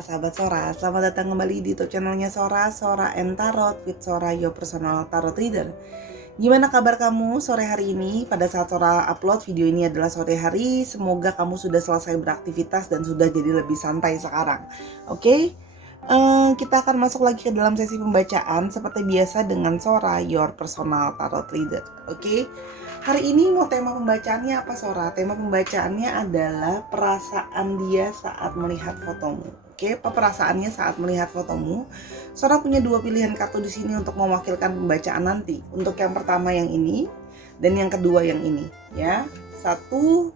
sahabat Sora, selamat datang kembali di YouTube channelnya Sora, Sora and Tarot with Sora, your personal tarot reader. Gimana kabar kamu sore hari ini? Pada saat Sora upload video ini adalah sore hari, semoga kamu sudah selesai beraktivitas dan sudah jadi lebih santai sekarang. Oke? Kita akan masuk lagi ke dalam sesi pembacaan seperti biasa dengan Sora, your personal tarot reader. Oke? Hari ini mau tema pembacaannya apa Sora? Tema pembacaannya adalah perasaan dia saat melihat fotomu. Oke, perasaannya saat melihat fotomu. Sora punya dua pilihan kartu di sini untuk mewakilkan pembacaan nanti. Untuk yang pertama yang ini dan yang kedua yang ini, ya. 1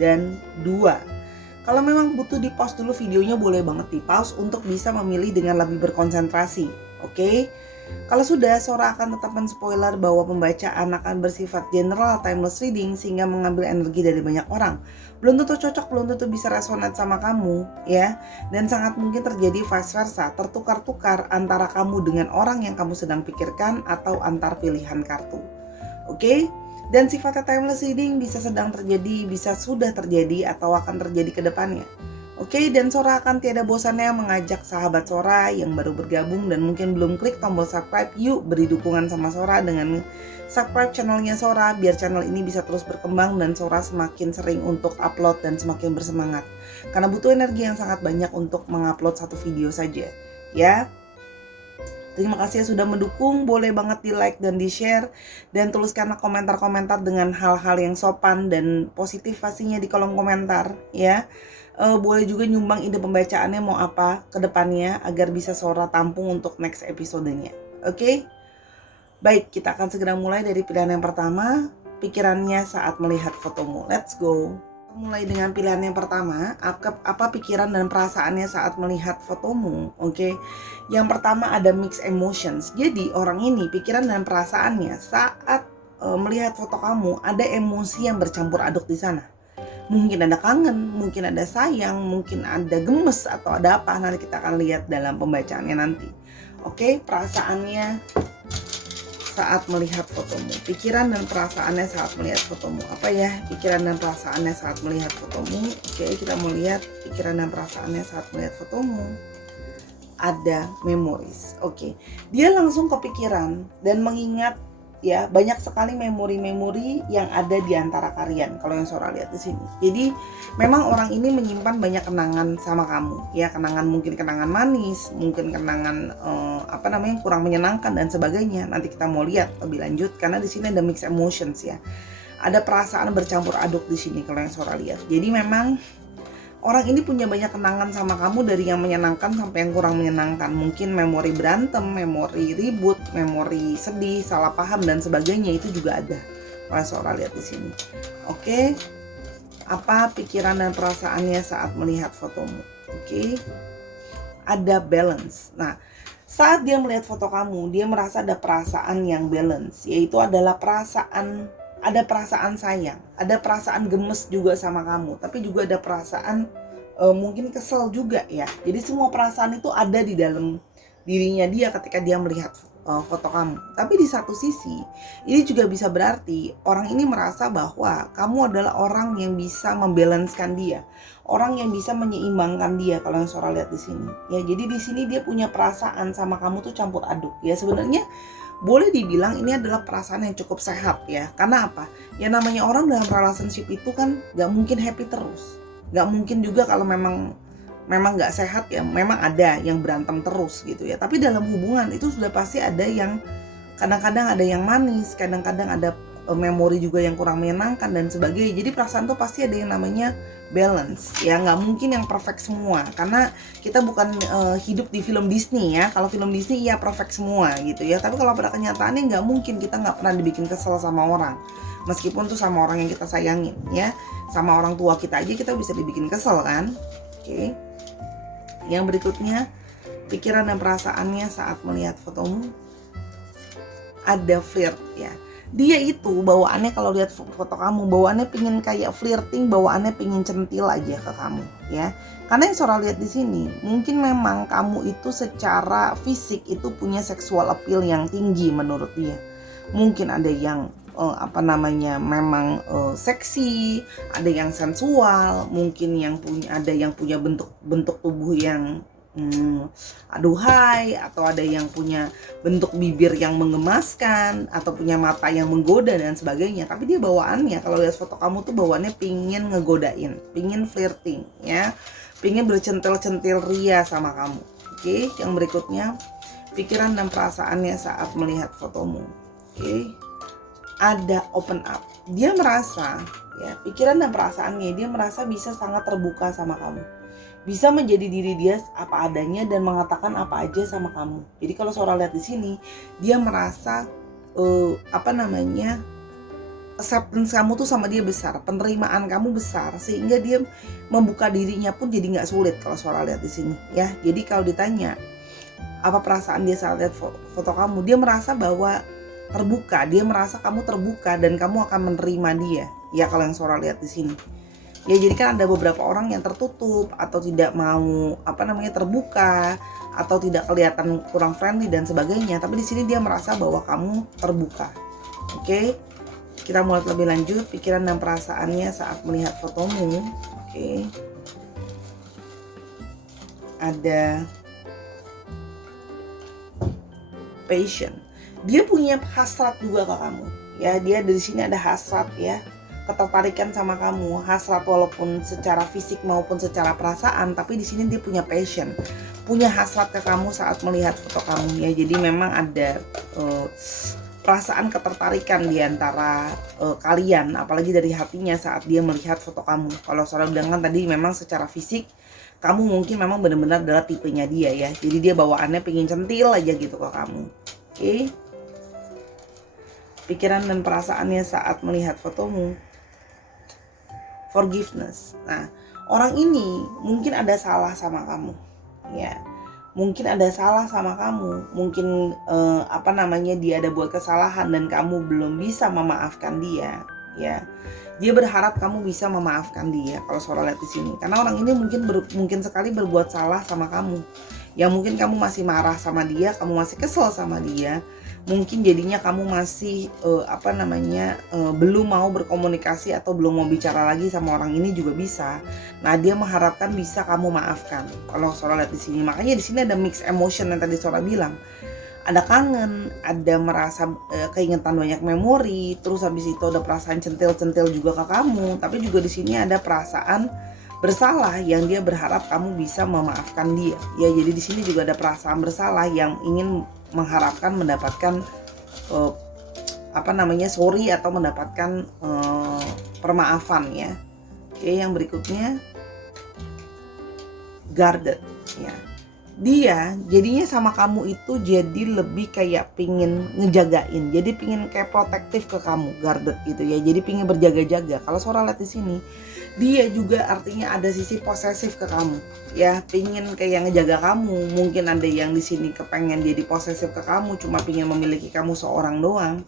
dan 2. Kalau memang butuh di pause dulu videonya, boleh banget di pause untuk bisa memilih dengan lebih berkonsentrasi. Oke? Kalau sudah, Sora akan tetap men-spoiler bahwa pembacaan akan bersifat general timeless reading sehingga mengambil energi dari banyak orang. Belum tentu cocok, belum tentu bisa resonate sama kamu, ya. Dan sangat mungkin terjadi vice versa, tertukar-tukar antara kamu dengan orang yang kamu sedang pikirkan atau antar pilihan kartu. Oke? Dan sifatnya timeless reading bisa sedang terjadi, bisa sudah terjadi atau akan terjadi ke depannya. Oke, dan Sora akan tiada bosannya mengajak sahabat Sora yang baru bergabung dan mungkin belum klik tombol subscribe, yuk beri dukungan sama Sora dengan subscribe channelnya Sora biar channel ini bisa terus berkembang dan Sora semakin sering untuk upload dan semakin bersemangat. Karena butuh energi yang sangat banyak untuk mengupload satu video saja, ya. Terima kasih yang sudah mendukung, boleh banget di like dan di share dan tuliskanlah komentar-komentar dengan hal-hal yang sopan dan positif pastinya di kolom komentar, ya. Boleh juga nyumbang ide pembacaannya mau apa ke depannya agar bisa Sora tampung untuk next episodenya. Oke? Baik, kita akan segera mulai dari pilihan yang pertama, pikirannya saat melihat fotomu. Let's go. Mulai dengan pilihan yang pertama, apa pikiran dan perasaannya saat melihat fotomu. Oke? Yang pertama ada mixed emotions. Jadi orang ini pikiran dan perasaannya saat melihat foto kamu ada emosi yang bercampur aduk di sana. Mungkin ada kangen, mungkin ada sayang, mungkin ada gemes atau ada apa, nanti kita akan lihat dalam pembacaannya nanti. Oke, perasaannya saat melihat fotomu, pikiran dan perasaannya saat melihat fotomu. Apa ya pikiran dan perasaannya saat melihat fotomu? Oke, kita mau lihat pikiran dan perasaannya saat melihat fotomu. Ada memories. Oke, dia langsung kepikiran dan mengingat, ya, banyak sekali memori-memori yang ada di antara kalian kalau yang Sora lihat di sini. Jadi memang orang ini menyimpan banyak kenangan sama kamu, ya, kenangan, mungkin kenangan manis, mungkin kenangan kurang menyenangkan dan sebagainya. Nanti kita mau lihat lebih lanjut karena di sini ada mixed emotions, ya. Ada perasaan bercampur aduk di sini kalau yang Sora lihat. Jadi memang orang ini punya banyak kenangan sama kamu dari yang menyenangkan sampai yang kurang menyenangkan. Mungkin memori berantem, memori ribut, memori sedih, salah paham dan sebagainya itu juga ada. Kalau Sora lihat di sini. Oke. Apa pikiran dan perasaannya saat melihat fotomu? Oke. Ada balance. Nah, saat dia melihat foto kamu, dia merasa ada perasaan yang balance, yaitu adalah ada perasaan sayang, ada perasaan gemes juga sama kamu, tapi juga ada perasaan mungkin kesel juga, ya. Jadi semua perasaan itu ada di dalam dirinya dia ketika dia melihat foto kamu. Tapi di satu sisi, ini juga bisa berarti orang ini merasa bahwa kamu adalah orang yang bisa membalancekan dia, orang yang bisa menyeimbangkan dia kalau yang Sora lihat di sini. Ya, jadi di sini dia punya perasaan sama kamu tuh campur aduk. Ya, sebenarnya boleh dibilang ini adalah perasaan yang cukup sehat, ya. Karena apa? Ya namanya orang dalam relationship itu kan gak mungkin happy terus. Gak mungkin juga kalau memang gak sehat, ya. Memang ada yang berantem terus gitu, ya. Tapi dalam hubungan itu sudah pasti ada yang kadang-kadang ada yang manis, kadang-kadang ada memori juga yang kurang menyenangkan dan sebagainya. Jadi perasaan tuh pasti ada yang namanya balance, ya. Nggak mungkin yang perfect semua karena kita bukan hidup di film Disney, ya. Kalau film Disney ya perfect semua gitu, ya. Tapi kalau pada kenyataannya nggak mungkin, kita nggak pernah dibikin kesel sama orang, meskipun tuh sama orang yang kita sayangin, ya. Sama orang tua kita aja kita bisa dibikin kesel kan. Oke. Yang berikutnya, pikiran dan perasaannya saat melihat fotomu. Ada flirt, ya. Dia itu bawaannya kalau lihat foto kamu, bawaannya pingin kayak flirting, bawaannya pingin centil aja ke kamu, ya. Karena yang Sora lihat di sini, mungkin memang kamu itu secara fisik itu punya seksual appeal yang tinggi menurut dia. Mungkin ada yang memang seksi, ada yang sensual, mungkin ada yang punya bentuk tubuh yang aduhai, atau ada yang punya bentuk bibir yang menggemaskan, atau punya mata yang menggoda dan sebagainya. Tapi dia bawaannya, kalau lihat foto kamu tuh bawaannya pingin ngegodain, pingin flirting ya, pingin bercentil-centil ria sama kamu. Oke, yang berikutnya, pikiran dan perasaannya saat melihat fotomu. Oke, ada open up. Dia merasa, ya, pikiran dan perasaannya, dia merasa bisa sangat terbuka sama kamu, bisa menjadi diri dia apa adanya dan mengatakan apa aja sama kamu. Jadi kalau Sora lihat di sini, dia merasa acceptance kamu tuh sama dia besar, penerimaan kamu besar, sehingga dia membuka dirinya pun jadi nggak sulit kalau Sora lihat di sini ya. Jadi kalau ditanya apa perasaan dia saat lihat foto kamu, dia merasa bahwa terbuka, dia merasa kamu terbuka dan kamu akan menerima dia ya, kalau yang Sora lihat di sini ya. Jadi kan ada beberapa orang yang tertutup atau tidak mau terbuka, atau tidak kelihatan kurang friendly dan sebagainya, tapi di sini dia merasa bahwa kamu terbuka. Oke, kita mulai lebih lanjut, pikiran dan perasaannya saat melihat fotomu. Oke, ada passion. Dia punya hasrat juga ke kamu ya. Dia dari sini ada hasrat ya, ketertarikan sama kamu, hasrat walaupun secara fisik maupun secara perasaan, tapi di sini dia punya passion, punya hasrat ke kamu saat melihat foto kamu ya. Jadi memang ada perasaan ketertarikan di antara kalian, apalagi dari hatinya saat dia melihat foto kamu. Kalau Sora bilang kan tadi, memang secara fisik kamu mungkin memang benar-benar adalah tipenya dia ya. Jadi dia bawaannya pengen centil aja gitu ke kamu. Oke, pikiran dan perasaannya saat melihat fotomu. Forgiveness. Nah, orang ini mungkin ada salah sama kamu ya, mungkin ada salah sama kamu, mungkin dia ada buat kesalahan dan kamu belum bisa memaafkan dia ya. Dia berharap kamu bisa memaafkan dia kalau Sora lihat di sini, karena orang ini mungkin sekali berbuat salah sama kamu ya. Mungkin kamu masih marah sama dia, kamu masih kesel sama dia, mungkin jadinya kamu masih belum mau berkomunikasi atau belum mau bicara lagi sama orang ini juga bisa. Nah, dia mengharapkan bisa kamu maafkan kalau Sora lihat di sini. Makanya di sini ada mix emotion yang tadi Sora bilang. Ada kangen, ada merasa keingetan banyak memori, terus habis itu ada perasaan centil-centil juga ke kamu, tapi juga di sini ada perasaan bersalah yang dia berharap kamu bisa memaafkan dia ya. Jadi di sini juga ada perasaan bersalah yang ingin mengharapkan mendapatkan sorry atau mendapatkan permaafan ya. Oke, yang berikutnya, guarded ya. Dia jadinya sama kamu itu jadi lebih kayak pingin ngejagain, jadi pingin kayak protektif ke kamu, guarded gitu ya. Jadi pingin berjaga-jaga. Kalau Sora lihat di sini, dia juga artinya ada sisi posesif ke kamu ya, pingin kayak ngejaga kamu. Mungkin ada yang di sini kepengen jadi posesif ke kamu, cuma pingin memiliki kamu seorang doang.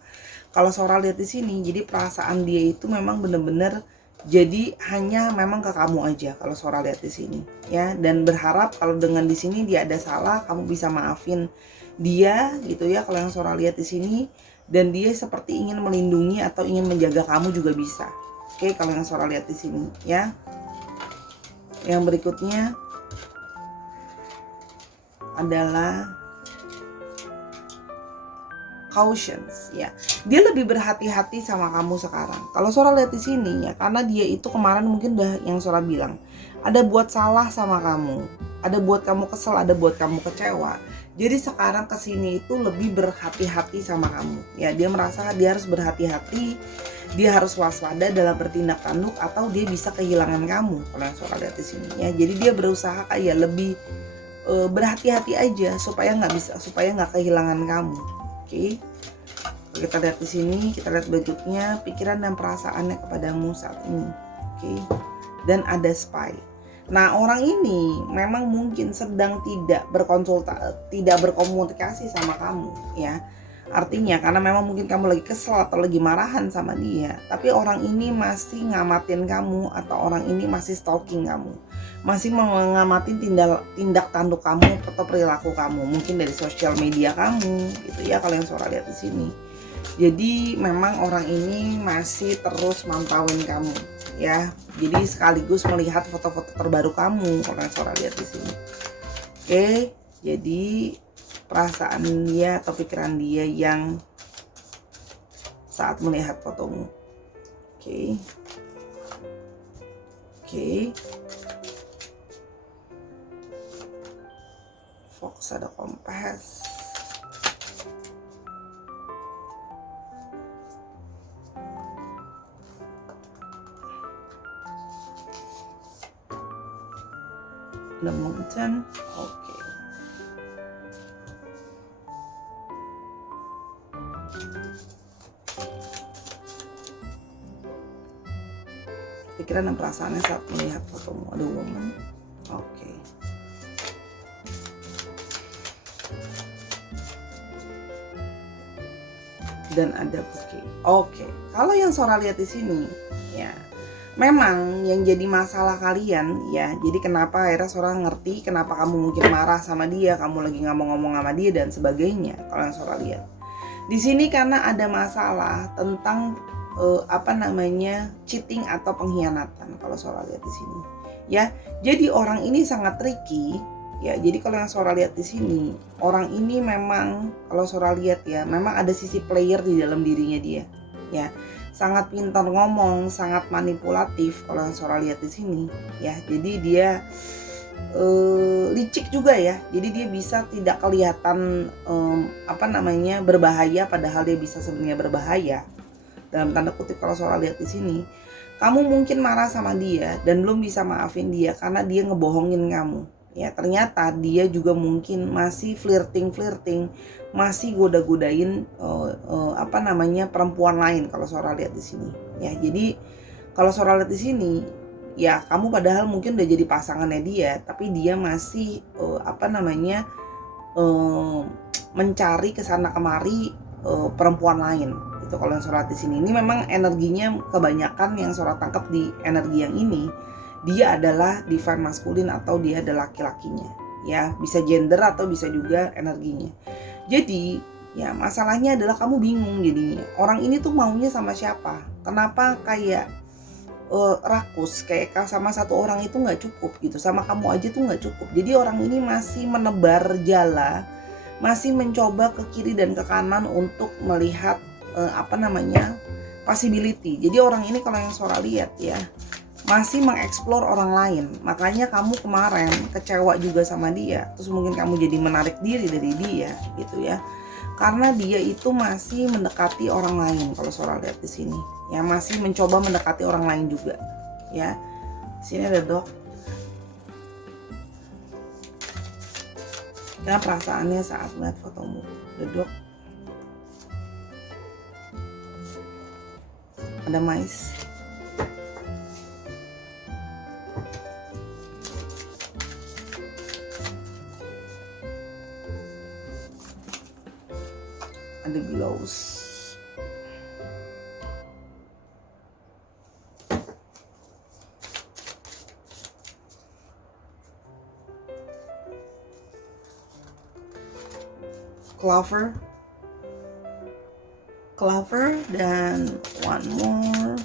Kalau Sora lihat di sini, jadi perasaan dia itu memang bener-bener jadi hanya memang ke kamu aja kalau Sora lihat di sini ya, dan berharap kalau dengan di sini dia ada salah, kamu bisa maafin dia gitu ya kalau yang Sora lihat di sini. Dan dia seperti ingin melindungi atau ingin menjaga kamu juga bisa. Oke, kalau yang Sora lihat di sini ya. Yang berikutnya adalah cautions ya. Dia lebih berhati-hati sama kamu sekarang. Kalau Sora lihat di sini ya, karena dia itu kemarin mungkin udah yang Sora bilang, ada buat salah sama kamu, ada buat kamu kesel, ada buat kamu kecewa. Jadi sekarang kesini itu lebih berhati-hati sama kamu ya. Dia merasa dia harus berhati-hati, dia harus waspada dalam bertindak tanduk atau dia bisa kehilangan kamu. Kalau yang Sora lihat di sini ya, jadi dia berusaha kayak lebih berhati-hati aja supaya nggak kehilangan kamu. Oke, kita lihat di sini, kita lihat bentuknya, pikiran dan perasaannya kepadamu saat ini. Oke, dan ada spy. Nah, orang ini memang mungkin sedang tidak berkomunikasi sama kamu ya. Artinya karena memang mungkin kamu lagi kesel atau lagi marahan sama dia, tapi orang ini masih ngamatin kamu, atau orang ini masih stalking kamu, masih mengamati tindak tanduk kamu atau perilaku kamu, mungkin dari sosial media kamu gitu ya kalau yang Sora lihat di sini. Jadi memang orang ini masih terus mantauin kamu ya. Jadi sekaligus melihat foto-foto terbaru kamu kalau yang Sora lihat di sini. Oke, jadi perasaan dia atau pikiran dia yang saat melihat fotomu. Oke. Fox ada kompas. The mountain. Oke. Pikiran dan perasaannya saat melihat fotomu. Ada woman. Oke. Dan ada bouquet. Oke. Kalau yang Sora lihat di sini, ya memang yang jadi masalah kalian ya, jadi kenapa akhirnya Sora ngerti kenapa kamu mungkin marah sama dia, kamu lagi nggak mau ngomong sama dia dan sebagainya. Kalau yang Sora lihat di sini karena ada masalah tentang cheating atau pengkhianatan. Kalau Sora lihat di sini ya, jadi orang ini sangat tricky ya. Jadi kalau yang Sora lihat di sini, orang ini memang kalau Sora lihat ya, memang ada sisi player di dalam dirinya dia ya. Sangat pintar ngomong, sangat manipulatif kalau yang Sora lihat di sini ya. Jadi dia licik juga ya. Jadi dia bisa tidak kelihatan berbahaya padahal dia bisa sebenarnya berbahaya. Dalam tanda kutip kalau Sora lihat di sini, kamu mungkin marah sama dia dan belum bisa maafin dia karena dia ngebohongin kamu. Ya, ternyata dia juga mungkin masih flirting, masih goda-godain perempuan lain kalau Sora lihat di sini. Ya, jadi kalau Sora lihat di sini, ya kamu padahal mungkin udah jadi pasangannya dia, tapi dia masih mencari kesana kemari perempuan lain. Itu kalau yang Sora lihat di sini. Ini memang energinya kebanyakan yang Sora tangkap di energi yang ini. Dia adalah divine maskulin atau dia adalah laki-lakinya ya, bisa gender atau bisa juga energinya. Jadi ya masalahnya adalah kamu bingung jadinya, orang ini tuh maunya sama siapa, kenapa kayak rakus, kayak sama satu orang itu nggak cukup gitu, sama kamu aja tuh nggak cukup. Jadi orang ini masih menebar jala, masih mencoba ke kiri dan ke kanan untuk melihat possibility. Jadi orang ini kalau yang Sora lihat ya, masih mengeksplor orang lain. Makanya kamu kemarin kecewa juga sama dia, terus mungkin kamu jadi menarik diri dari dia gitu ya, karena dia itu masih mendekati orang lain. Kalau Sora lihat di sini ya, masih mencoba mendekati orang lain juga ya. Di sini ada dog. Karena perasaannya saat melihat fotomu, ada dog. Ada mais. Ada glows. Clover dan one more.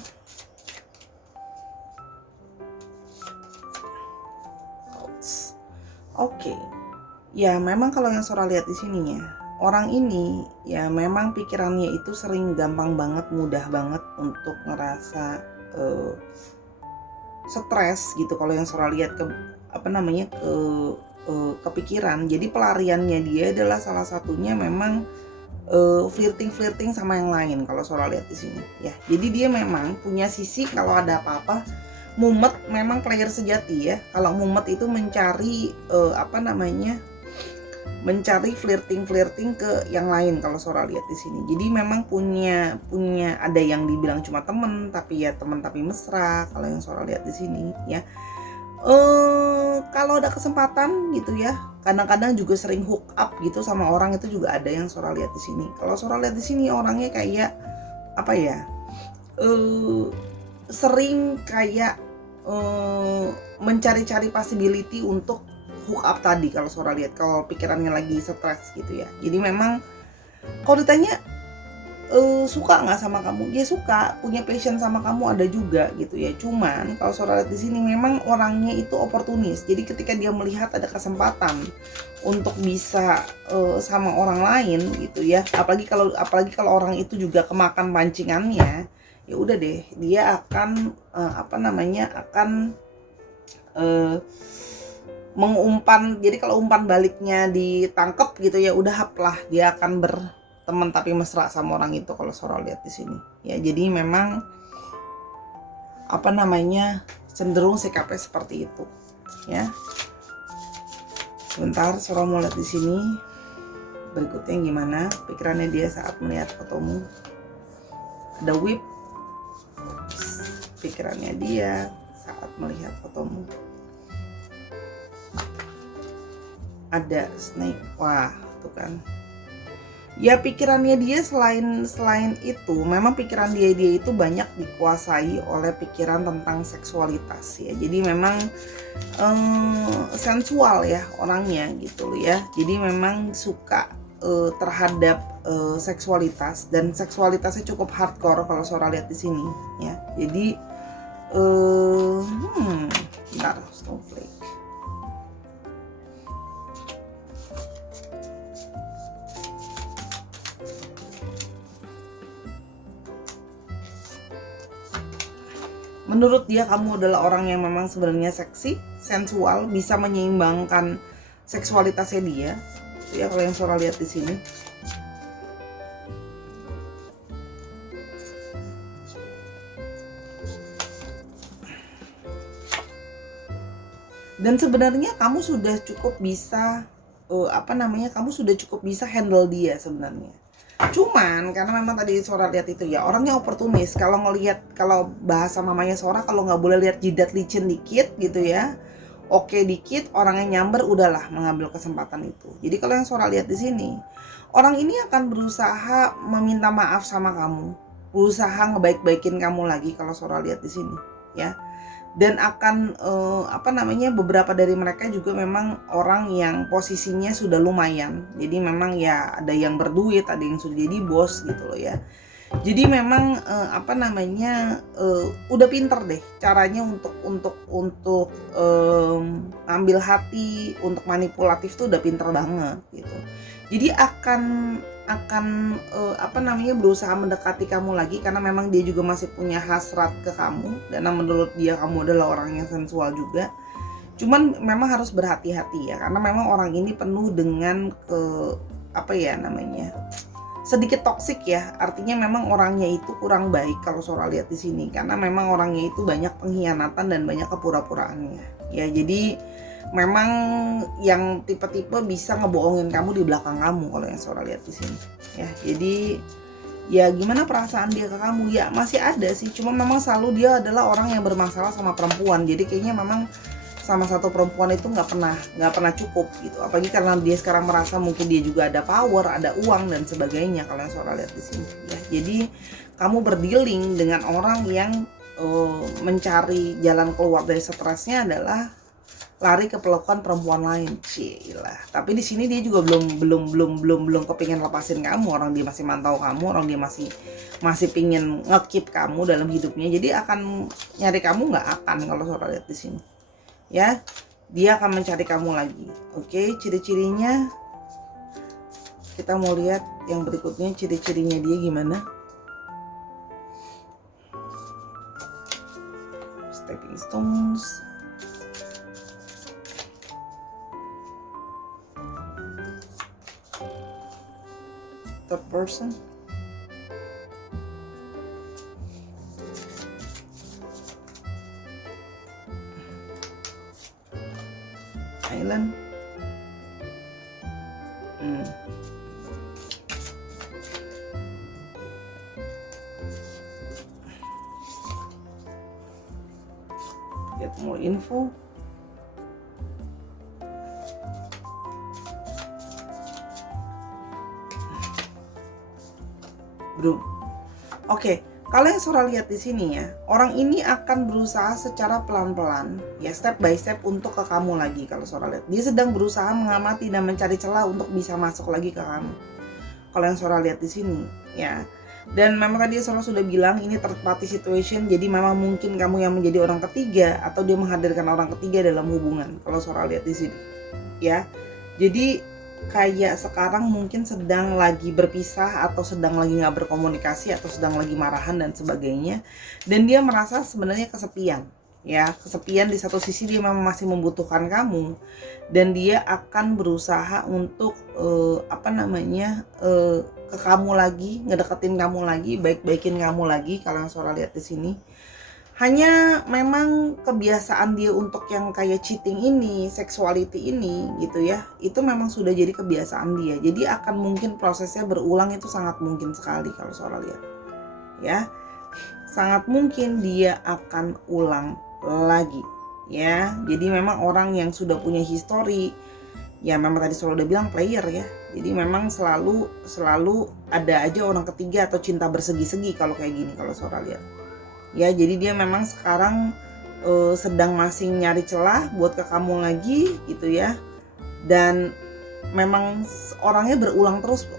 Oke. Ya, memang kalau yang Sora lihat di sini ya, orang ini ya memang pikirannya itu sering gampang banget, mudah banget untuk ngerasa stres gitu. Kalau yang Sora lihat kepikiran. Jadi pelariannya dia adalah salah satunya memang flirting sama yang lain kalau Sora lihat di sini ya. Jadi dia memang punya sisi kalau ada apa-apa, mumet memang player sejati ya. Kalau mumet itu mencari mencari flirting ke yang lain kalau Sora lihat di sini. Jadi memang punya ada yang dibilang cuma temen, tapi ya temen tapi mesra kalau yang Sora lihat di sini ya. Kalau ada kesempatan gitu ya, kadang-kadang juga sering hook up gitu sama orang, itu juga ada yang Sora lihat di sini. Kalau Sora lihat di sini orangnya kayak sering kayak mencari-cari possibility untuk hook up tadi kalau Sora lihat, kalau pikirannya lagi stres gitu ya. Jadi memang kalau ditanya suka nggak sama kamu? Dia suka, punya passion sama kamu ada juga gitu ya. Cuman kalau Sora lihat di sini memang orangnya itu oportunis. Jadi ketika dia melihat ada kesempatan untuk bisa sama orang lain gitu ya. Apalagi kalau orang itu juga kemakan pancingannya, ya udah deh, dia akan akan mengumpan. Jadi kalau umpan baliknya ditangkep gitu ya, udah haplah, dia akan berteman tapi mesra sama orang itu kalau Sora lihat di sini. Ya, jadi memang cenderung sikapnya seperti itu, ya. Sebentar, Sora mau lihat di sini berikutnya gimana pikirannya dia saat melihat fotomu. Ada whip, pikirannya dia saat melihat fotomu. Ada snake, wah tuh kan. Ya pikirannya dia selain itu, memang pikiran dia itu banyak dikuasai oleh pikiran tentang seksualitas ya. Jadi memang sensual ya orangnya gitu loh ya. Jadi memang suka terhadap seksualitas, dan seksualitasnya cukup hardcore kalau Sora lihat di sini ya. Jadi bentar, snowflake. Menurut dia kamu adalah orang yang memang sebenarnya seksi, sensual, bisa menyeimbangkan seksualitasnya dia. Itu ya kalau yang Sora lihat di sini. Dan sebenarnya kamu sudah cukup bisa kamu sudah cukup bisa handle dia sebenarnya. Cuman karena memang tadi Sora lihat itu ya, orangnya oportunis. Kalau bahasa mamanya Sora, kalau nggak boleh lihat jidat licin dikit gitu ya, oke dikit, orangnya nyamber, udahlah mengambil kesempatan itu. Jadi kalau yang Sora lihat di sini, orang ini akan berusaha meminta maaf sama kamu, berusaha ngebaik-baikin kamu lagi kalau Sora lihat di sini ya. Dan akan beberapa dari mereka juga memang orang yang posisinya sudah lumayan. Jadi memang ya ada yang berduit, ada yang sudah jadi bos gitu loh ya. Jadi memang udah pinter deh caranya untuk ngambil hati, untuk manipulatif tuh udah pinter banget gitu. Jadi akan berusaha mendekati kamu lagi karena memang dia juga masih punya hasrat ke kamu, dan menurut dia kamu adalah orang yang sensual juga. Cuman memang harus berhati-hati ya, karena memang orang ini penuh dengan sedikit toksik ya. Artinya memang orangnya itu kurang baik kalau Sora lihat di sini, karena memang orangnya itu banyak pengkhianatan dan banyak kepura-puraannya ya. Jadi memang yang tipe-tipe bisa ngebohongin kamu di belakang kamu kalau yang Sora lihat di sini ya. Jadi ya gimana perasaan dia ke kamu ya, masih ada sih, cuma memang selalu dia adalah orang yang bermasalah sama perempuan. Jadi kayaknya memang sama satu perempuan itu nggak pernah cukup gitu. Apalagi karena dia sekarang merasa mungkin dia juga ada power, ada uang dan sebagainya kalau yang Sora lihat di sini ya. Jadi kamu berdealing dengan orang yang mencari jalan keluar dari stresnya adalah lari ke pelukan perempuan lain. Cilah. Tapi di sini dia juga belum kepingin lepasin kamu. Orang dia masih mantau kamu, orang dia masih pingin nge-keep kamu dalam hidupnya. Jadi akan nyari kamu nggak akan kalau Sora lihat di sini. Ya, dia akan mencari kamu lagi. Oke, ciri-cirinya kita mau lihat yang berikutnya, ciri-cirinya dia gimana. Stepping stones. Third person. Island. Get more info. Bro. Oke, kalau yang Sora lihat di sini ya, orang ini akan berusaha secara pelan-pelan ya, step by step untuk ke kamu lagi. Kalau Sora lihat, dia sedang berusaha mengamati dan mencari celah untuk bisa masuk lagi ke kamu. Kalau yang Sora lihat di sini ya, Dan memang tadi Sora sudah bilang ini third party situation, jadi memang mungkin kamu yang menjadi orang ketiga atau dia menghadirkan orang ketiga dalam hubungan. Kalau Sora lihat di sini, ya. Jadi kayak sekarang mungkin sedang lagi berpisah atau sedang lagi nggak berkomunikasi atau sedang lagi marahan dan sebagainya. Dan dia merasa sebenarnya kesepian, ya. Kesepian di satu sisi dia memang masih membutuhkan kamu dan dia akan berusaha untuk ke kamu lagi, ngedeketin kamu lagi, baik-baikin kamu lagi kalau yang Sora lihat di sini. Hanya memang kebiasaan dia untuk yang kayak cheating ini, sexuality ini gitu ya, itu memang sudah jadi kebiasaan dia. Jadi akan mungkin prosesnya berulang, itu sangat mungkin sekali kalau Sora lihat. Ya. Sangat mungkin dia akan ulang lagi. Ya. Jadi memang orang yang sudah punya histori, ya memang tadi Sora udah bilang player ya. Jadi memang selalu ada aja orang ketiga atau cinta bersegi-segi kalau kayak gini kalau Sora lihat. Ya, jadi dia memang sekarang sedang masih nyari celah buat ke kamu lagi gitu ya. Dan memang orangnya berulang terus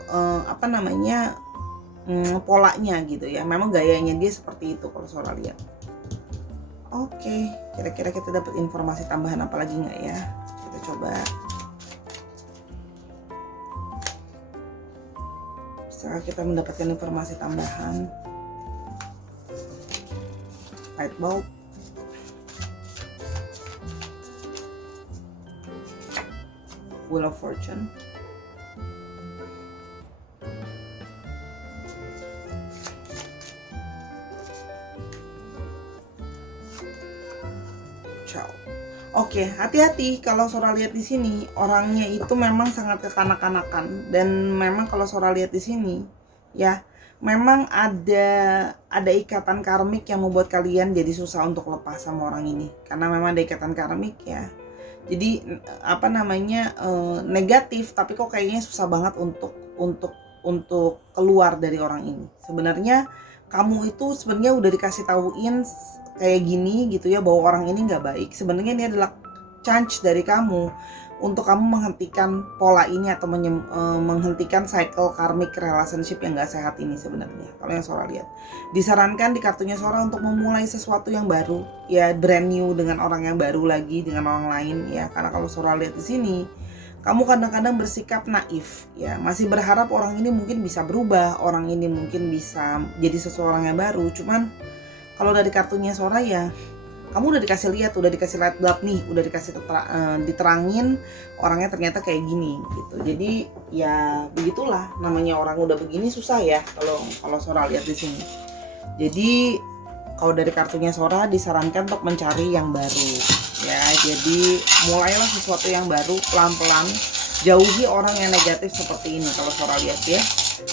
polanya gitu ya. Memang gayanya dia seperti itu kalau Sora lihat. Oke, kira-kira kita dapat informasi tambahan apa lagi nggak ya? Kita coba. Bisa kita mendapatkan informasi tambahan. Light bulb. Wheel of Fortune. Ciao. Oke, hati-hati kalau Sora lihat di sini orangnya itu memang sangat kekanak-kanakan dan memang kalau Sora lihat di sini ya memang ada ikatan karmik yang membuat kalian jadi susah untuk lepas sama orang ini karena memang ada ikatan karmik ya. Jadi negatif tapi kok kayaknya susah banget untuk keluar dari orang ini. Sebenarnya kamu itu sebenarnya udah dikasih tauin kayak gini gitu ya bahwa orang ini nggak baik. Sebenarnya ini adalah chance dari kamu untuk kamu menghentikan pola ini atau menghentikan cycle karmic relationship yang nggak sehat ini sebenarnya. Kalau yang Sora lihat, disarankan di kartunya Sora untuk memulai sesuatu yang baru, ya brand new dengan orang yang baru lagi dengan orang lain ya. Karena kalau Sora lihat di sini, kamu kadang-kadang bersikap naif ya, masih berharap orang ini mungkin bisa berubah, orang ini mungkin bisa jadi seseorang yang baru. Cuman kalau dari kartunya Sora ya, kamu udah dikasih lihat, udah dikasih light bulb nih, udah dikasih diterangin orangnya ternyata kayak gini gitu. Jadi ya begitulah namanya orang udah begini susah ya kalau Sora lihat di sini. Jadi kalau dari kartunya Sora disarankan untuk mencari yang baru ya. Jadi mulailah sesuatu yang baru pelan-pelan, jauhi orang yang negatif seperti ini kalau Sora lihat ya.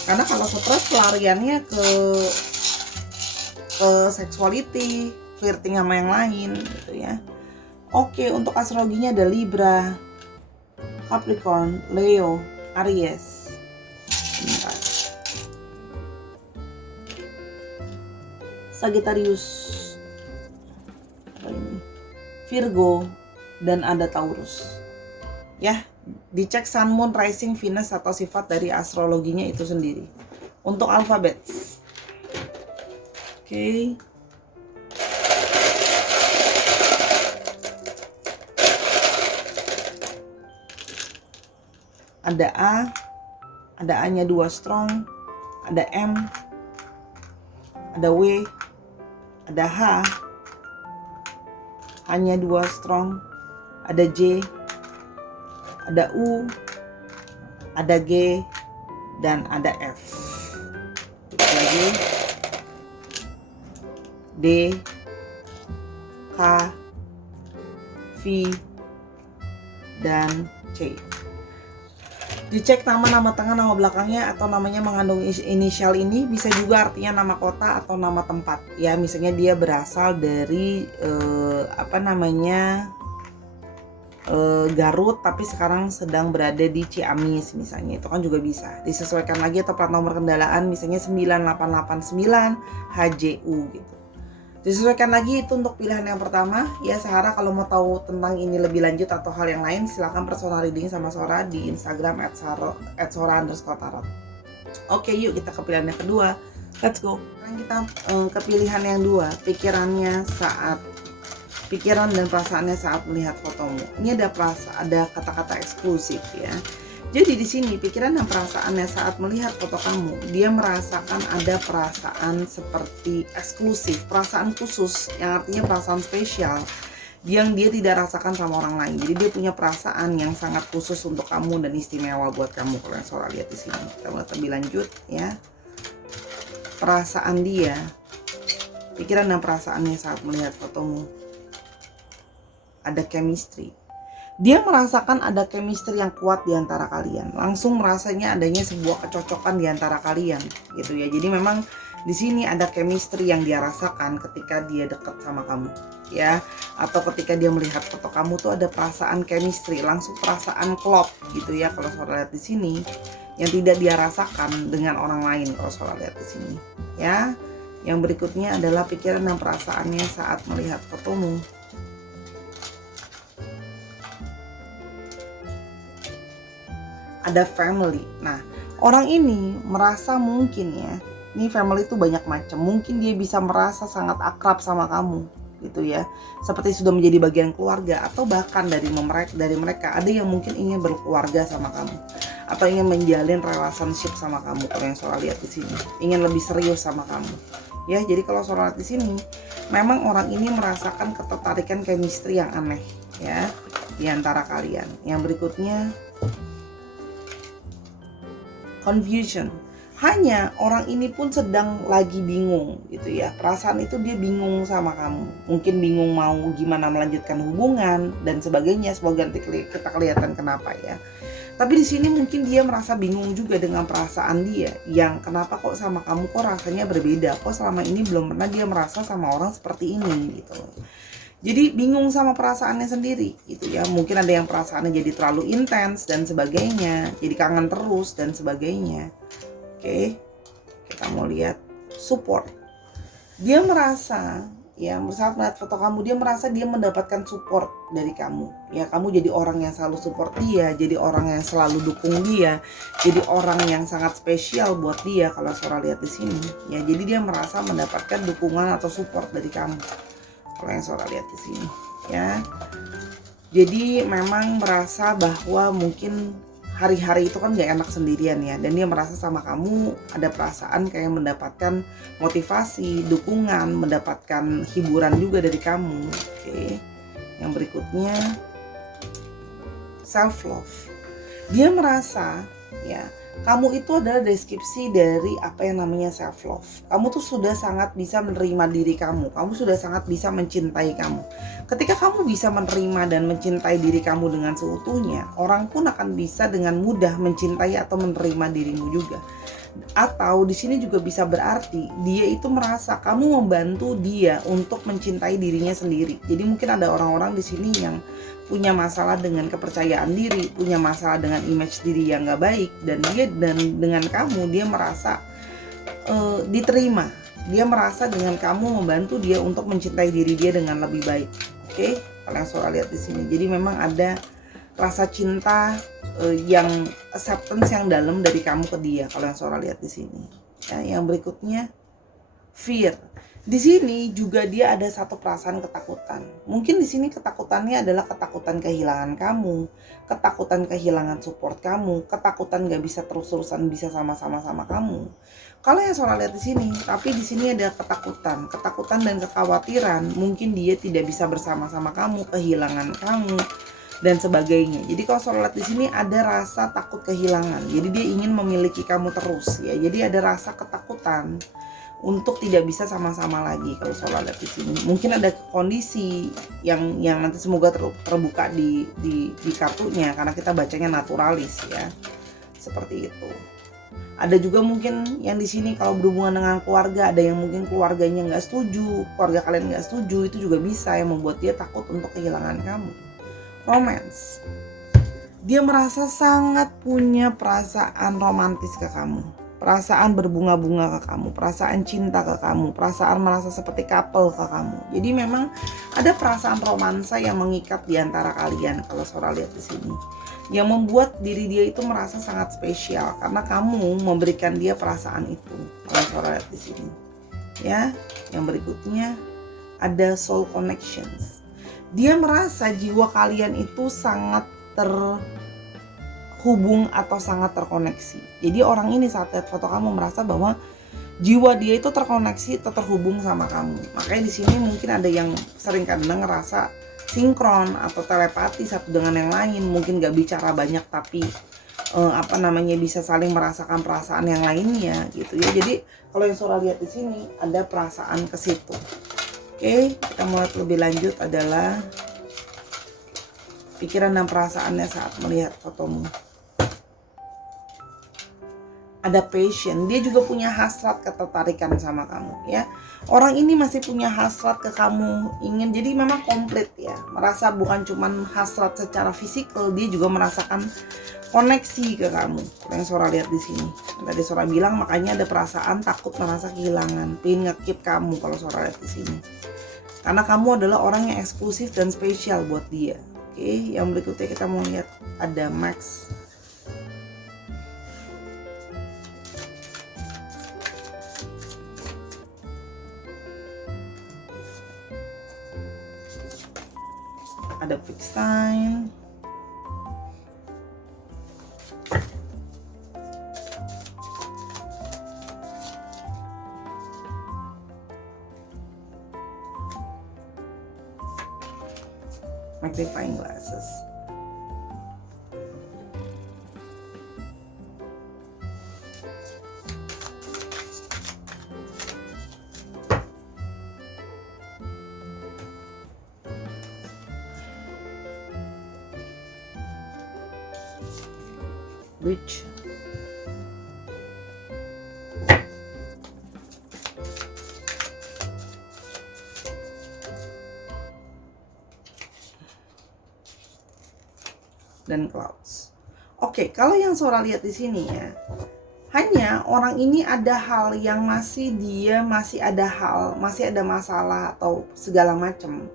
Karena kalau stres pelariannya ke sexuality, flirting sama yang lain gitu ya. Oke, untuk astrologinya ada Libra, Capricorn, Leo, Aries. Bentar. Sagittarius, apa ini? Virgo, dan ada Taurus. Ya, dicek Sun, Moon, Rising, Venus atau sifat dari astrologinya itu sendiri. Untuk alfabet. Oke. Ada A, ada A-nya 2 strong, ada M, ada W, ada H, H-nya 2 strong, ada J, ada U, ada G, dan ada F. Lagi D, K, V, dan C. Dicek nama tengah, nama belakangnya atau namanya mengandung inisial ini, bisa juga artinya nama kota atau nama tempat. Ya, misalnya dia berasal dari Garut tapi sekarang sedang berada di Ciamis misalnya, itu kan juga bisa. Disesuaikan lagi atau plat nomor kendaraan misalnya 9889 HJU gitu. Disesuaikan lagi itu untuk pilihan yang pertama. Ya Sahara, kalau mau tahu tentang ini lebih lanjut atau hal yang lain, silahkan personal reading sama Sora di Instagram @sora_tarot. Oke, yuk kita ke pilihan yang kedua. Let's go. Sekarang kita ke pilihan yang 2, pikiran dan perasaannya saat melihat fotomu. Ini ada kata-kata eksklusif ya. Jadi di sini pikiran dan perasaannya saat melihat foto kamu, dia merasakan ada perasaan seperti eksklusif, perasaan khusus, yang artinya perasaan spesial yang dia tidak rasakan sama orang lain. Jadi dia punya perasaan yang sangat khusus untuk kamu dan istimewa buat kamu. Kalau yang Sora lihat di sini, kita lihat lebih lanjut ya. Perasaan dia, pikiran dan perasaannya saat melihat fotomu, ada chemistry. Dia merasakan ada chemistry yang kuat di antara kalian. Langsung merasanya adanya sebuah kecocokan di antara kalian, gitu ya. Jadi memang di sini ada chemistry yang dia rasakan ketika dia dekat sama kamu, ya. Atau ketika dia melihat foto kamu tuh ada perasaan chemistry, langsung perasaan klop, gitu ya. Kalau Sora lihat di sini, yang tidak dia rasakan dengan orang lain. Kalau Sora lihat di sini, ya. Yang berikutnya adalah pikiran dan perasaannya saat melihat fotomu. Ada family. Nah, orang ini merasa mungkin ya, ini family itu banyak macam. Mungkin dia bisa merasa sangat akrab sama kamu, gitu ya. Seperti sudah menjadi bagian keluarga, atau bahkan dari mereka ada yang mungkin ingin berkeluarga sama kamu, atau ingin menjalin relationship sama kamu. Kalau yang Sora lihat di sini, ingin lebih serius sama kamu. Ya, jadi kalau Sora lihat di sini, memang orang ini merasakan ketertarikan chemistry yang aneh ya di antara kalian. Yang berikutnya confusion. Hanya orang ini pun sedang lagi bingung gitu ya. Perasaan itu dia bingung sama kamu. Mungkin bingung mau gimana melanjutkan hubungan dan sebagainya. Semoga nanti kita kelihatan kenapa ya. Tapi di sini mungkin dia merasa bingung juga dengan perasaan dia, yang kenapa kok sama kamu kok rasanya berbeda. Kok selama ini belum pernah dia merasa sama orang seperti ini gitu. Jadi bingung sama perasaannya sendiri gitu ya. Mungkin ada yang perasaannya jadi terlalu intens dan sebagainya, jadi kangen terus dan sebagainya. Oke, kita mau lihat support. Dia merasa ya, saat melihat foto kamu, dia merasa dia mendapatkan support dari kamu. Ya, kamu jadi orang yang selalu support dia, jadi orang yang selalu dukung dia, jadi orang yang sangat spesial buat dia. Kalau Sora lihat di sini ya, jadi dia merasa mendapatkan dukungan atau support dari kamu. Kalau yang Sora lihat di sini ya, jadi memang merasa bahwa mungkin hari-hari itu kan gak enak sendirian ya, dan dia merasa sama kamu ada perasaan kayak mendapatkan motivasi, dukungan, mendapatkan hiburan juga dari kamu. Oke, yang berikutnya self love. Dia merasa ya, kamu itu adalah deskripsi dari apa yang namanya self love. Kamu tuh sudah sangat bisa menerima diri kamu. Kamu sudah sangat bisa mencintai kamu. Ketika kamu bisa menerima dan mencintai diri kamu dengan seutuhnya, orang pun akan bisa dengan mudah mencintai atau menerima dirimu juga. Atau di sini juga bisa berarti dia itu merasa kamu membantu dia untuk mencintai dirinya sendiri. Jadi mungkin ada orang-orang di sini yang punya masalah dengan kepercayaan diri, punya masalah dengan image diri yang gak baik, dan dengan kamu dia merasa diterima. Dia merasa dengan kamu membantu dia untuk mencintai diri dia dengan lebih baik. Oke, kalau yang Sora lihat di sini, jadi memang ada rasa cinta yang acceptance yang dalam dari kamu ke dia. Kalau yang Sora lihat di sini. Ya, yang berikutnya fear. Di sini juga dia ada satu perasaan ketakutan. Mungkin di sini ketakutannya adalah ketakutan kehilangan kamu, ketakutan kehilangan support kamu, ketakutan gak bisa terus-terusan bisa sama-sama sama kamu. Kalau yang Sora lihat di sini, tapi di sini ada ketakutan dan kekhawatiran. Mungkin dia tidak bisa bersama-sama kamu, kehilangan kamu dan sebagainya. Jadi kalau Sora lihat di sini ada rasa takut kehilangan. Jadi dia ingin memiliki kamu terus ya. Jadi ada rasa ketakutan untuk tidak bisa sama-sama lagi. Kalau Sora lihat di sini mungkin ada kondisi yang nanti semoga terbuka di kartunya, karena kita bacanya naturalis ya, seperti itu. Ada juga mungkin yang di sini kalau berhubungan dengan keluarga, ada yang mungkin keluarganya nggak setuju, keluarga kalian nggak setuju, itu juga bisa yang membuat dia takut untuk kehilangan kamu. Romance, dia merasa sangat punya perasaan romantis ke kamu, perasaan berbunga-bunga ke kamu, perasaan cinta ke kamu, perasaan merasa seperti couple ke kamu. Jadi memang ada perasaan romansa yang mengikat di antara kalian kalau Sora lihat di sini. yang membuat diri dia itu merasa sangat spesial karena kamu memberikan dia perasaan itu. Kalau Sora lihat di sini, ya. Yang berikutnya ada soul connections. Dia merasa jiwa kalian itu sangat terhubung atau sangat terkoneksi. Jadi orang ini saat lihat foto kamu merasa bahwa jiwa dia itu terkoneksi atau terhubung sama kamu. Makanya di sini mungkin ada yang sering kadang ngerasa sinkron atau telepati satu dengan yang lain. Mungkin gak bicara banyak tapi bisa saling merasakan perasaan yang lainnya gitu ya. Jadi kalau yang Sora lihat di sini ada perasaan ke situ. Oke, kita mulai lebih lanjut adalah pikiran dan perasaannya saat melihat fotomu. Ada passion, dia juga punya hasrat ketertarikan sama kamu ya. Orang ini masih punya hasrat ke kamu, ingin, jadi memang komplit ya. Merasa bukan cuman hasrat secara fisikal, dia juga merasakan koneksi ke kamu. Yang Sora lihat di sini. Tadi Sora bilang makanya ada perasaan takut merasa kehilangan, pengen nge-keep kamu kalau Sora lihat di sini. Karena kamu adalah orang yang eksklusif dan spesial buat dia. Oke, yang berikutnya kita mau lihat ada Max. Ada fixed sign. Magnifying glasses. Bridge. Dan clouds. Oke, kalau yang Sora lihat di sini ya, hanya orang ini ada hal yang masih ada masalah atau segala macam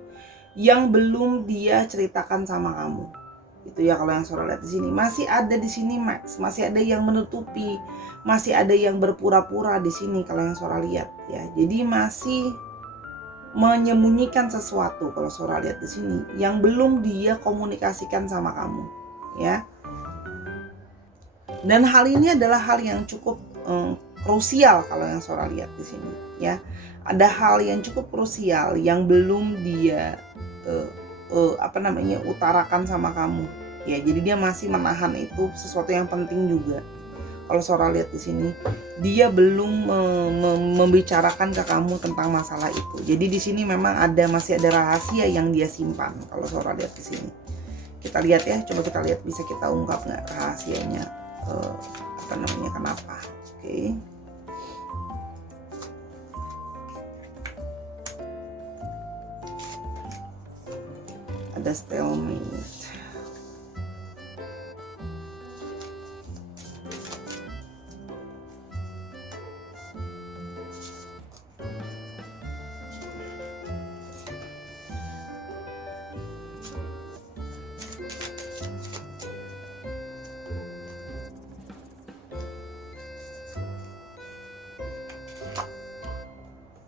yang belum dia ceritakan sama kamu. Itu ya kalau yang Sora lihat di sini. Masih ada di sini Max, masih ada yang menutupi, masih ada yang berpura-pura di sini kalau yang Sora lihat ya. Jadi masih menyembunyikan sesuatu kalau Sora lihat di sini yang belum dia komunikasikan sama kamu ya. Dan hal ini adalah hal yang cukup krusial kalau yang Sora lihat di sini ya. Ada hal yang cukup krusial yang belum dia utarakan sama kamu ya. Jadi dia masih menahan itu, sesuatu yang penting juga. Kalau Sora lihat di sini, dia belum membicarakan ke kamu tentang masalah itu. Jadi di sini memang masih ada rahasia yang dia simpan. Kalau Sora lihat di sini, kita lihat ya, coba kita lihat bisa kita ungkap nggak rahasianya, kenapa? Oke. Ada stalemate.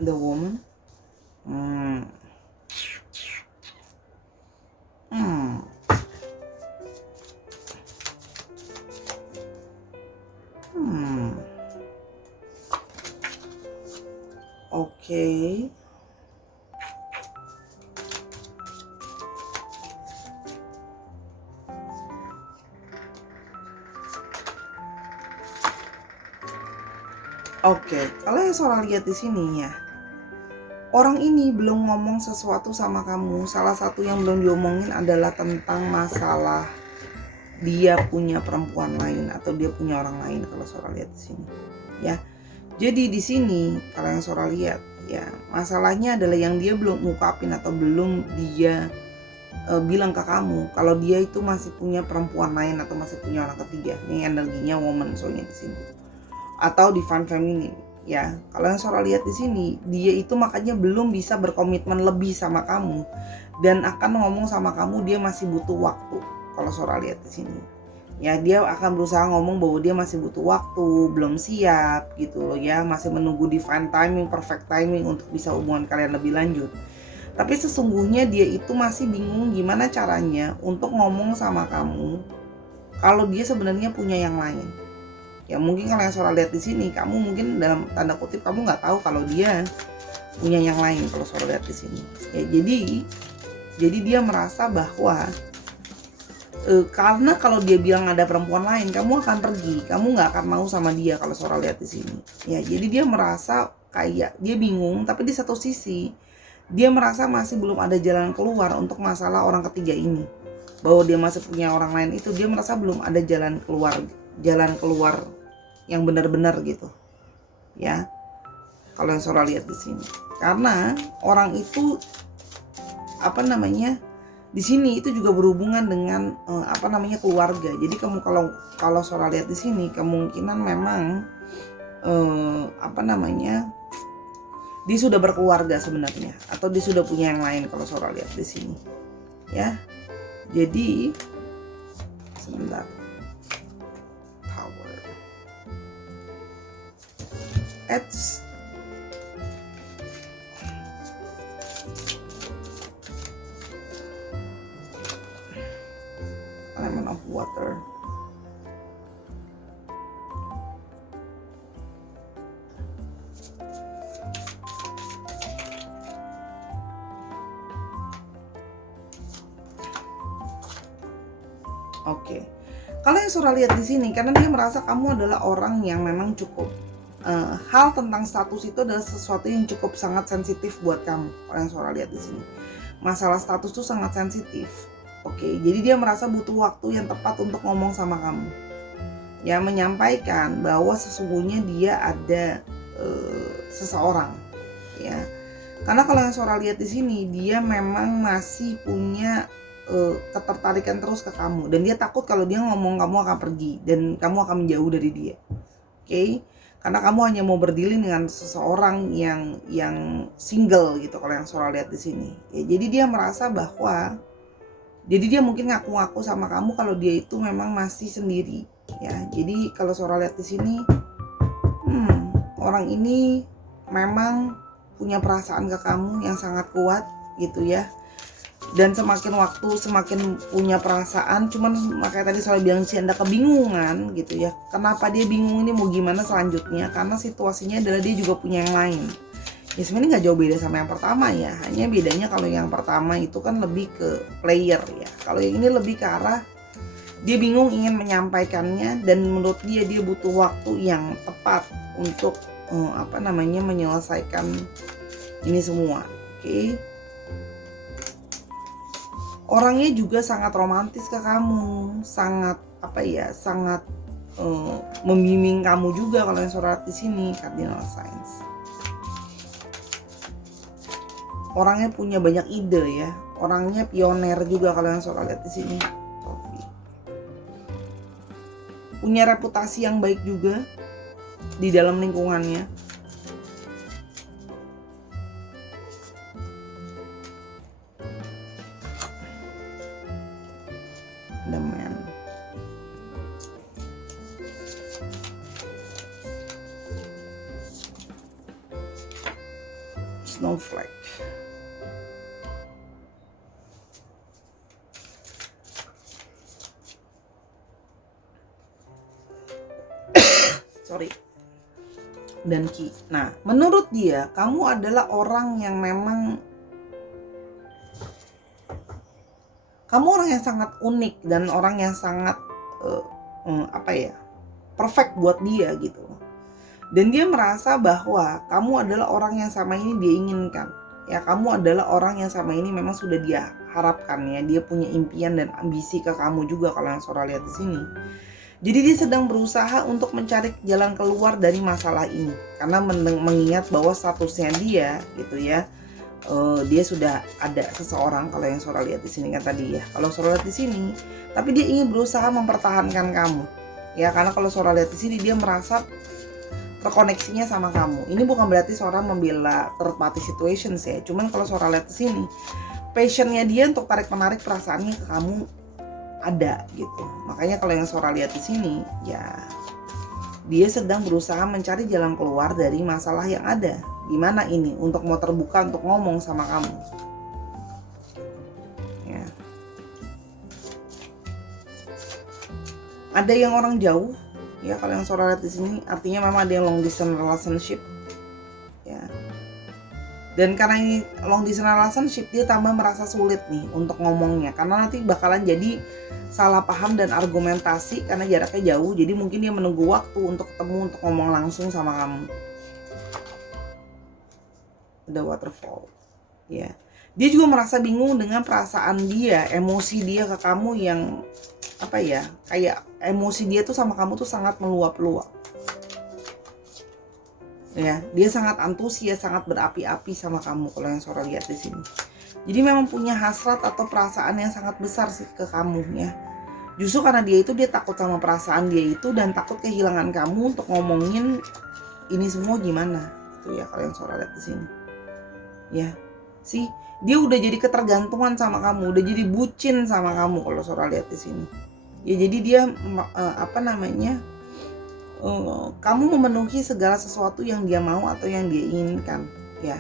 The woman. Oke. Oke, kalau yang Sora lihat di sini ya, orang ini belum ngomong sesuatu sama kamu. Salah satu yang belum diomongin adalah tentang masalah dia punya perempuan lain atau dia punya orang lain kalau Sora lihat di sini ya. Jadi di sini kalau yang Sora lihat ya, masalahnya adalah yang dia belum ungkapin atau belum dia bilang ke kamu kalau dia itu masih punya perempuan lain atau masih punya orang ketiga. Ini energinya woman soalnya di sini. Atau divine feminine ya. Kalau yang Sora lihat di sini, dia itu makanya belum bisa berkomitmen lebih sama kamu dan akan ngomong sama kamu, dia masih butuh waktu. Kalau Sora lihat di sini Ya, dia akan berusaha ngomong bahwa dia masih butuh waktu, belum siap gitu loh ya, masih menunggu divine timing, perfect timing untuk bisa hubungan kalian lebih lanjut. Tapi sesungguhnya dia itu masih bingung gimana caranya untuk ngomong sama kamu kalau dia sebenarnya punya yang lain. Ya mungkin kalau yang Sora lihat di sini, kamu mungkin dalam tanda kutip kamu nggak tahu kalau dia punya yang lain kalau Sora lihat di sini. Ya jadi dia merasa bahwa karena kalau dia bilang ada perempuan lain, kamu akan pergi, kamu nggak akan mau sama dia kalau Sora lihat di sini. Ya, jadi dia merasa kayak dia bingung, tapi di satu sisi dia merasa masih belum ada jalan keluar untuk masalah orang ketiga ini. Bahwa dia masih punya orang lain itu, dia merasa belum ada jalan keluar yang benar-benar gitu. Ya. Kalau yang Sora lihat di sini. Karena orang itu di sini itu juga berhubungan dengan keluarga. Jadi kamu kalau Sora lihat di sini kemungkinan memang dia sudah berkeluarga sebenarnya atau dia sudah punya yang lain kalau Sora lihat di sini. Ya. Jadi sebentar. Tower. Element of water. Oke. Kalau yang Sora lihat di sini, karena dia merasa kamu adalah orang yang memang cukup hal tentang status itu adalah sesuatu yang cukup sangat sensitif buat kamu. Kalau yang Sora lihat di sini, masalah status itu sangat sensitif. Oke, jadi dia merasa butuh waktu yang tepat untuk ngomong sama kamu. Ya, menyampaikan bahwa sesungguhnya dia ada seseorang. Ya, karena kalau yang Sora lihat di sini, dia memang masih punya ketertarikan terus ke kamu, dan dia takut kalau dia ngomong kamu akan pergi dan kamu akan menjauh dari dia. Oke, karena kamu hanya mau berdiri dengan seseorang yang single gitu kalau yang Sora lihat di sini. Ya, jadi dia merasa bahwa dia mungkin ngaku-ngaku sama kamu kalau dia itu memang masih sendiri. Ya, jadi kalau Sora lihat di sini, orang ini memang punya perasaan ke kamu yang sangat kuat gitu ya. Dan semakin waktu semakin punya perasaan, cuman makanya tadi Sora bilang sih Anda kebingungan gitu ya. Kenapa dia bingung ini mau gimana selanjutnya? Karena situasinya adalah dia juga punya yang lain. Ya sebenarnya nggak jauh beda sama yang pertama ya. Hanya bedanya kalau yang pertama itu kan lebih ke player ya. Kalau yang ini lebih ke arah dia bingung ingin menyampaikannya, dan menurut dia butuh waktu yang tepat untuk menyelesaikan ini semua. Oke. Orangnya juga sangat romantis ke kamu, sangat membimbing kamu juga kalau yang Sora di sini, cardinal signs. Orangnya punya banyak ide ya, orangnya pioner juga kalau yang Sora lihat di sini. Punya reputasi yang baik juga di dalam lingkungannya. The man. Snowflake. Sorry. Dan Ki. Nah, menurut dia, kamu adalah orang yang memang sangat unik dan orang yang sangat perfect buat dia gitu. Dan dia merasa bahwa kamu adalah orang yang sama ini dia inginkan. Ya, kamu adalah orang yang sama ini memang sudah dia harapkan ya. Dia punya impian dan ambisi ke kamu juga kalau yang Sora lihat di sini. Jadi dia sedang berusaha untuk mencari jalan keluar dari masalah ini, karena mengingat bahwa statusnya dia gitu ya, dia sudah ada seseorang kalau yang Sora lihat di sini kan tadi ya. Kalau Sora lihat di sini, tapi dia ingin berusaha mempertahankan kamu. Ya, karena kalau Sora lihat di sini dia merasa terkoneksinya sama kamu. Ini bukan berarti Sora membela third party situations ya. Cuman kalau Sora lihat di sini, passionnya dia untuk tarik menarik perasaannya ke kamu ada gitu. Makanya kalau yang Sora lihat di sini, ya dia sedang berusaha mencari jalan keluar dari masalah yang ada. Gimana ini untuk mau terbuka untuk ngomong sama kamu. Ya. Ada yang orang jauh, ya kalau yang Sora lihat di sini, artinya memang ada yang long distance relationship. Ya. Dan karena ini long distance relationship, dia tambah merasa sulit nih untuk ngomongnya, karena nanti bakalan jadi salah paham dan argumentasi karena jaraknya jauh. Jadi mungkin dia menunggu waktu untuk ketemu, untuk ngomong langsung sama kamu. Ada waterfall. Ya. Dia juga merasa bingung dengan perasaan dia, emosi dia ke kamu yang apa ya? Kayak emosi dia tuh sama kamu tuh sangat meluap-luap. Ya, dia sangat antusias, sangat berapi-api sama kamu kalau yang Sora lihat di sini. Jadi memang punya hasrat atau perasaan yang sangat besar sih ke kamu ya. Justru karena dia takut sama perasaan dia itu dan takut kehilangan kamu untuk ngomongin ini semua gimana. Itu ya kalau yang Sora lihat di sini. Ya, sih dia udah jadi ketergantungan sama kamu, udah jadi bucin sama kamu kalau Sora lihat di sini. Ya jadi dia kamu memenuhi segala sesuatu yang dia mau atau yang dia inginkan ya.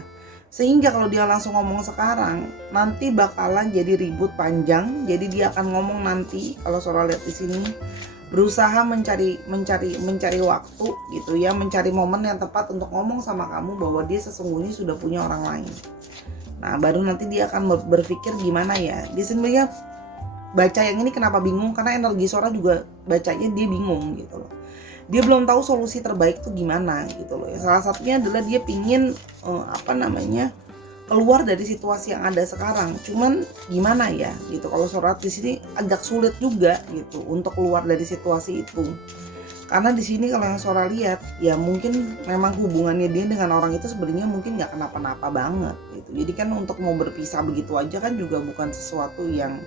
Sehingga kalau dia langsung ngomong sekarang, nanti bakalan jadi ribut panjang. Jadi dia akan ngomong nanti kalau Sora lihat di sini, berusaha mencari waktu gitu ya, mencari momen yang tepat untuk ngomong sama kamu bahwa dia sesungguhnya sudah punya orang lain. Nah, baru nanti dia akan berpikir gimana ya. Dia sebenarnya baca yang ini kenapa bingung, karena energi Sora juga bacanya dia bingung gitu loh. Dia belum tahu solusi terbaik tuh gimana gitu loh ya. Salah satunya adalah dia pingin keluar dari situasi yang ada sekarang. Cuman gimana ya gitu. Kalau Sora di sini agak sulit juga gitu untuk keluar dari situasi itu. Karena di sini kalau yang Sora lihat ya mungkin memang hubungannya dia dengan orang itu sebenarnya mungkin nggak kenapa-napa banget gitu. Jadi kan untuk mau berpisah begitu aja kan juga bukan sesuatu yang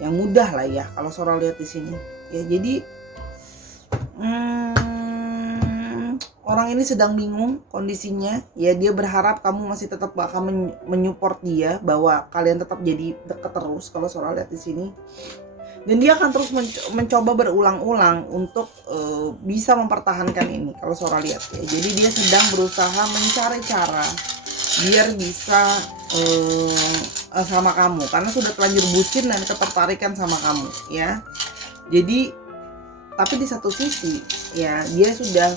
mudah lah ya kalau Sora lihat di sini. Ya jadi orang ini sedang bingung kondisinya ya. Dia berharap kamu masih tetap akan menyupport dia, bahwa kalian tetap jadi dekat terus kalau Sora lihat di sini. Dan dia akan terus mencoba berulang-ulang untuk bisa mempertahankan ini kalau Sora lihat ya. Jadi dia sedang berusaha mencari cara biar bisa sama kamu, karena sudah terlanjur bucin dan ketertarikan sama kamu ya. Jadi tapi di satu sisi ya dia sudah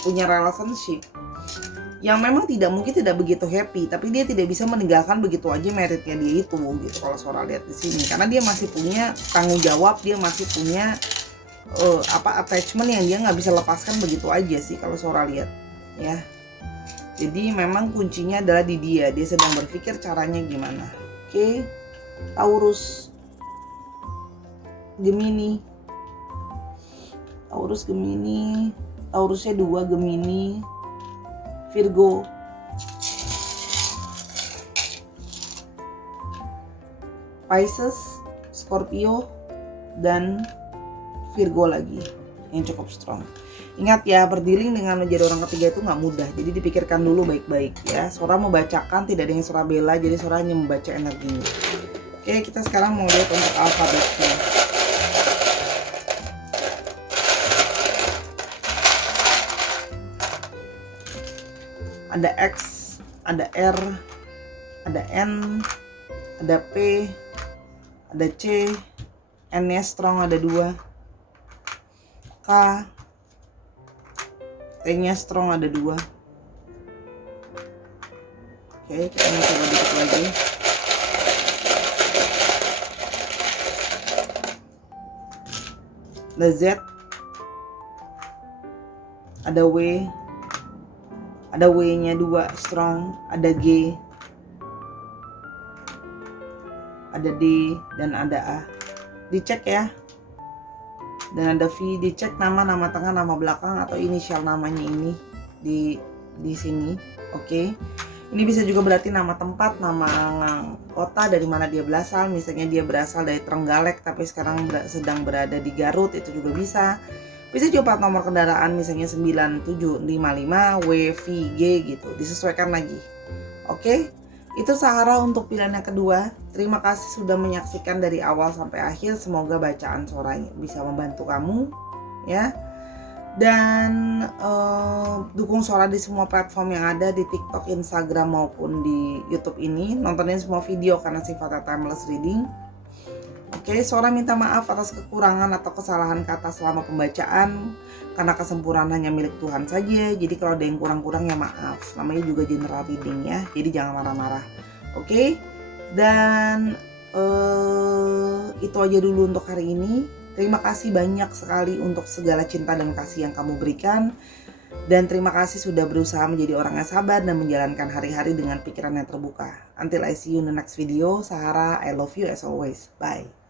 punya relationship yang memang mungkin tidak begitu happy, tapi dia tidak bisa meninggalkan begitu aja meritnya dia itu gitu kalau Sora lihat di sini, karena dia masih punya tanggung jawab, dia masih punya attachment yang dia nggak bisa lepaskan begitu aja sih kalau Sora lihat ya. Jadi memang kuncinya adalah di dia sedang berpikir caranya gimana. Oke. Taurus Gemini, Taurusnya 2, Gemini, Virgo, Pisces, Scorpio, dan Virgo lagi yang cukup strong. Ingat ya, berdealing dengan menjadi orang ketiga itu nggak mudah, jadi dipikirkan dulu baik-baik ya. Sora membacakan, tidak ada yang Sora bela, jadi Sora hanya membaca energinya. Oke, kita sekarang mau lihat untuk alfabetnya. Ada X, ada R, ada N, ada P, ada C, N-nya strong ada 2, K, T-nya strong ada 2. Oke, kita mau coba dikit lagi. Ada Z, ada W, ada W-nya 2 strong, ada G, ada D, dan ada A. Dicek ya. Dan ada V, dicek nama tengah, nama belakang atau inisial namanya ini di sini. Oke. Ini bisa juga berarti nama tempat, nama kota dari mana dia berasal. Misalnya dia berasal dari Trenggalek tapi sekarang sedang berada di Garut, itu juga bisa. Bisa juga plat nomor kendaraan misalnya 9755 WVG gitu, disesuaikan lagi. Oke. Itu Sahara untuk pilihan yang kedua. Terima kasih sudah menyaksikan dari awal sampai akhir. Semoga bacaan suaranya bisa membantu kamu ya. Dan dukung Sora di semua platform yang ada, di TikTok, Instagram maupun di YouTube ini. Nontonin semua video karena sifatnya timeless reading. Oke, Sora minta maaf atas kekurangan atau kesalahan kata selama pembacaan, karena kesempurnaan hanya milik Tuhan saja. Jadi kalau ada yang kurang-kurang ya maaf. Namanya juga general reading ya, jadi jangan marah-marah. Oke, dan itu aja dulu untuk hari ini. Terima kasih banyak sekali untuk segala cinta dan kasih yang kamu berikan. Dan terima kasih sudah berusaha menjadi orang yang sabar dan menjalankan hari-hari dengan pikiran yang terbuka. Until I see you in the next video, Sahara, I love you as always. Bye.